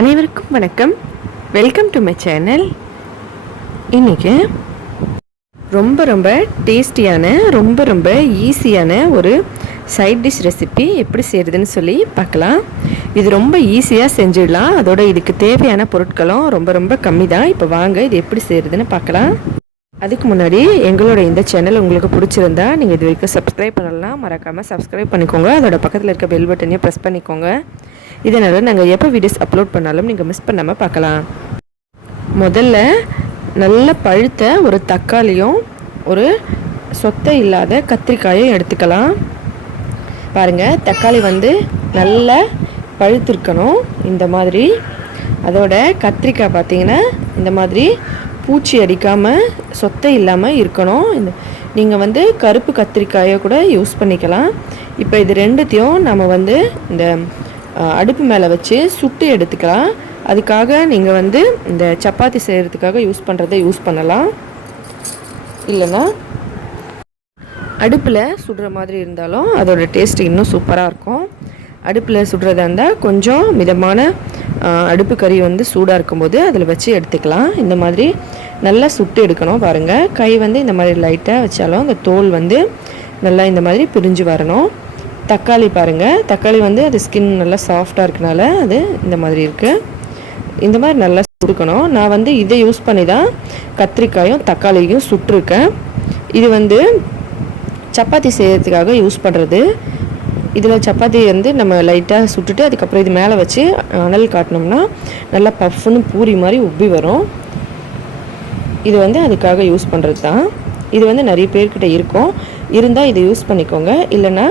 அனைவருக்கும் வணக்கம். Welcome to my channel. இன்றைக்கி ரொம்ப டேஸ்டியான ரொம்ப ஈஸியான ஒரு சைட் டிஷ் ரெசிபி எப்படி செய்கிறதுன்னு சொல்லி பார்க்கலாம். இது ரொம்ப ஈஸியாக செஞ்சிடலாம். அதோட இதுக்கு தேவையான பொருட்களும் ரொம்ப கம்மி தான். இப்போ வாங்க இது எப்படி செய்கிறதுன்னு பார்க்கலாம். அதுக்கு முன்னாடி எங்களோட இந்த சேனல் உங்களுக்கு பிடிச்சிருந்தா நீங்கள் இது வரைக்கும் சப்ஸ்கிரைப் பண்ணலாம். மறக்காமல் சப்ஸ்கிரைப் பண்ணிக்கோங்க. அதோட பக்கத்தில் இருக்க பெல் பட்டனையும் ப்ரெஸ் பண்ணிக்கோங்க. இதனால் நாங்கள் எப்போ வீடியோஸ் அப்லோட் பண்ணாலும் நீங்கள் மிஸ் பண்ணாமல் பார்க்கலாம். முதல்ல நல்ல பழுத்த ஒரு தக்காளியும் ஒரு சொத்தை இல்லாத கத்திரிக்காயும் எடுத்துக்கலாம். பாருங்கள், தக்காளி நல்லா பழுத்திருக்கணும் இந்த மாதிரி. அதோட கத்திரிக்காய் பார்த்திங்கன்னா இந்த மாதிரி பூச்சி அடிக்காமல் சொத்தை இல்லாமல் இருக்கணும். நீங்கள் கருப்பு கத்திரிக்காயை கூட யூஸ் பண்ணிக்கலாம். இப்போ இது ரெண்டுத்தையும் நம்ம இந்த அடுப்பு மேலே வச்சு சுட்டு எடுத்துக்கலாம். அதுக்காக நீங்கள் இந்த சப்பாத்தி செய்கிறதுக்காக யூஸ் பண்ணுறதை யூஸ் பண்ணலாம். இல்லைன்னா அடுப்பில் சுடுற மாதிரி இருந்தாலும் அதோடய டேஸ்ட் இன்னும் சூப்பராக இருக்கும். அடுப்பில் சுடுறதா இருந்தால் கொஞ்சம் மிதமான அடுப்பு கறி சூடாக இருக்கும்போது அதில் வச்சு எடுத்துக்கலாம். இந்த மாதிரி நல்லா சுட்டு எடுக்கணும். பாருங்கள், கை இந்த மாதிரி லைட்டாக வச்சாலும் அந்த தோல் நல்லா இந்த மாதிரி பிரிஞ்சு வரணும். தக்காளி பாருங்கள், தக்காளி அது ஸ்கின் நல்லா சாஃப்டாக இருக்கனால அது இந்த மாதிரி இருக்குது. இந்த மாதிரி நல்லா சுடுக்கணும். நான் இதை யூஸ் பண்ணி தான் கத்திரிக்காயும் தக்காளியும் சுட்டிருக்கேன். இது சப்பாத்தி செய்கிறதுக்காக யூஸ் பண்ணுறது. இதில் சப்பாத்தி நம்ம லைட்டாக சுட்டுட்டு அதுக்கப்புறம் இது மேலே வச்சு அனல் காட்டினோம்னா நல்லா பஃப்னு பூரி மாதிரி உப்பி வரும். இது அதுக்காக யூஸ் பண்ணுறது தான். இது நிறைய பேர்கிட்ட இருக்கும். இருந்தால் இதை யூஸ் பண்ணிக்கோங்க. இல்லைன்னா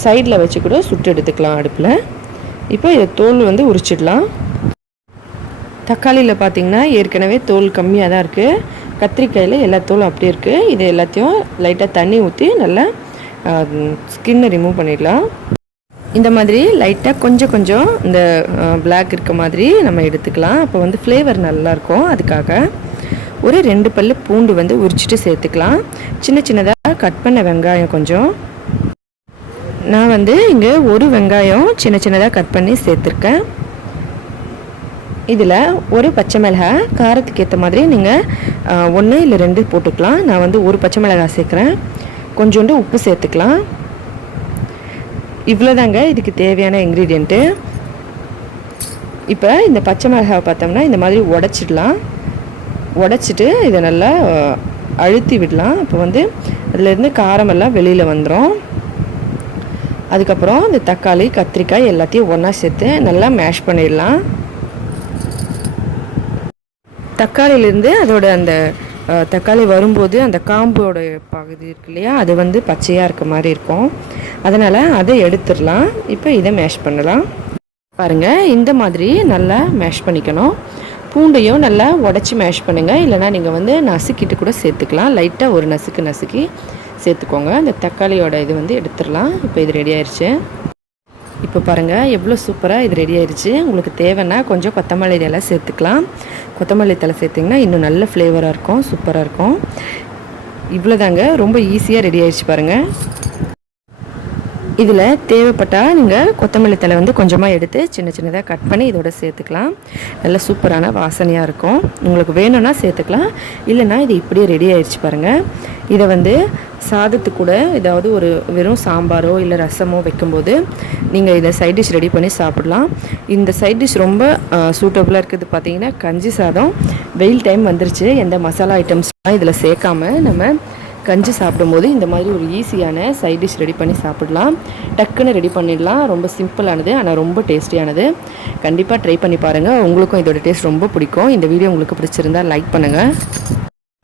சைடில் வச்சு கூட சுட்டு எடுத்துக்கலாம் அடுப்பில். இப்போ இதை தோல் உரிச்சிடலாம். தக்காளியில் பார்த்திங்கன்னா ஏற்கனவே தோல் கம்மியாக தான் இருக்குது. கத்திரிக்காயில் எல்லா தோலும் அப்படியே இருக்குது. இது எல்லாத்தையும் லைட்டாக தண்ணி ஊற்றி நல்லா ஸ்கின்னை ரிமூவ் பண்ணிடலாம். இந்த மாதிரி லைட்டாக கொஞ்சம் இந்த பிளாக் இருக்க மாதிரி நம்ம எடுத்துக்கலாம். அப்போ ஃப்ளேவர் நல்லாயிருக்கும். அதுக்காக ஒரு 2 பல்லு பூண்டு உரிச்சிட்டு சேர்த்துக்கலாம். சின்னதாக கட் பண்ண வெங்காயம் கொஞ்சம். நான் இங்கே ஒரு வெங்காயம் சின்னதாக கட் பண்ணி சேர்த்துருக்கேன். இதில் ஒரு பச்சை மிளகாய், காரத்துக்கு ஏற்ற மாதிரி நீங்கள் 1 இல்லை 2 போட்டுக்கலாம். நான் ஒரு பச்சை மிளகாய் சேர்க்குறேன். கொஞ்சோண்டு உப்பு சேர்த்துக்கலாம். இவ்வளோதாங்க இதுக்கு தேவையான இன்க்ரீடியண்ட்டு. இப்போ இந்த பச்சை மிளகாவை பார்த்தோம்னா இந்த மாதிரி உடச்சிடலாம். உடச்சிட்டு இதை நல்லா அழுத்தி விடலாம். இப்போ அதிலேருந்து காரமெல்லாம் வெளியில் வந்துடும். அதுக்கப்புறம் இந்த தக்காளி கத்திரிக்காய் எல்லாத்தையும் ஒன்றா சேர்த்து நல்லா மேஷ் பண்ணிடலாம். தக்காளியிலேருந்து அதோட அந்த தக்காளி வரும்போது அந்த காம்போட பகுதி இருக்கு இல்லையா, அது பச்சையாக இருக்க மாதிரி இருக்கும். அதனால் அதை எடுத்துடலாம். இப்போ இதை மேஷ் பண்ணலாம். பாருங்கள், இந்த மாதிரி நல்லா மேஷ் பண்ணிக்கணும். பூண்டையும் நல்லா உடச்சி மேஷ் பண்ணுங்கள். இல்லைனா நீங்கள் நசுக்கிட்டு கூட சேர்த்துக்கலாம். லைட்டாக ஒரு நசுக்கி சேர்த்துக்கோங்க. அந்த தக்காளியோட இது எடுத்துடலாம். இப்போ இது ரெடி ஆயிடுச்சு. இப்போ பாருங்கள் எவ்வளோ சூப்பராக இது ரெடி ஆயிடுச்சு. உங்களுக்கு தேவைன்னா கொஞ்சம் கொத்தமல்லி தழை சேர்த்துக்கலாம். கொத்தமல்லி தழை சேர்த்திங்கன்னா இன்னும் நல்ல ஃப்ளேவராக இருக்கும், சூப்பராக இருக்கும். இவ்வளோதாங்க, ரொம்ப ஈஸியாக ரெடி ஆயிடுச்சு பாருங்கள். இதில் தேவைப்பட்டால் நீங்கள் கொத்தமல்லி தழை கொஞ்சமாக எடுத்து சின்னதாக கட் பண்ணி இதோட சேர்த்துக்கலாம். நல்ல சூப்பரான வாசனையாக இருக்கும். உங்களுக்கு வேணும்னா சேர்த்துக்கலாம். இல்லைன்னா இது இப்படியே ரெடி ஆயிடுச்சு பாருங்கள். இதை சாதத்துக்கு கூட ஏதாவது ஒரு வெறும் சாம்பாரோ இல்லை ரசமோ வைக்கும்போது நீங்கள் இதை சைட் டிஷ் ரெடி பண்ணி சாப்பிடலாம். இந்த சைட் டிஷ் ரொம்ப சூட்டபுளாக இருக்குது. பார்த்தீங்கன்னா கஞ்சி சாதம் வெயில் டைம் வந்துருச்சு. எந்த மசாலா ஐட்டம்ஸ்லாம் இதில் சேர்க்காம நம்ம கஞ்சி சாப்பிடும்போது இந்த மாதிரி ஒரு ஈஸியான சைட் டிஷ் ரெடி பண்ணி சாப்பிடலாம். டக்குன்னு ரெடி பண்ணிடலாம். ரொம்ப சிம்பிளானது, ஆனால் ரொம்ப டேஸ்டியானது. கண்டிப்பாக ட்ரை பண்ணி பாருங்கள். உங்களுக்கும் இதோட டேஸ்ட் ரொம்ப பிடிக்கும். இந்த வீடியோ உங்களுக்கு பிடிச்சிருந்தால் லைக் பண்ணுங்கள்.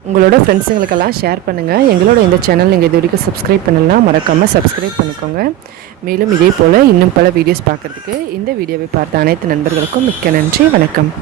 உங்களோட ஃப்ரெண்ட்ஸுங்களுக்கெல்லாம் ஷேர் பண்ணுங்கள். எங்களோட இந்த சேனல் நீங்கள் இது வரைக்கும் சப்ஸ்கிரைப் பண்ணலாம், மறக்காமல் சப்ஸ்கிரைப் பண்ணிக்கோங்க. மேலும் இதே போல் இன்னும் பல வீடியோஸ் பார்க்குறதுக்கு இந்த வீடியோவை பார்த்த அனைத்து நண்பர்களுக்கும் மிக்க நன்றி. வணக்கம்.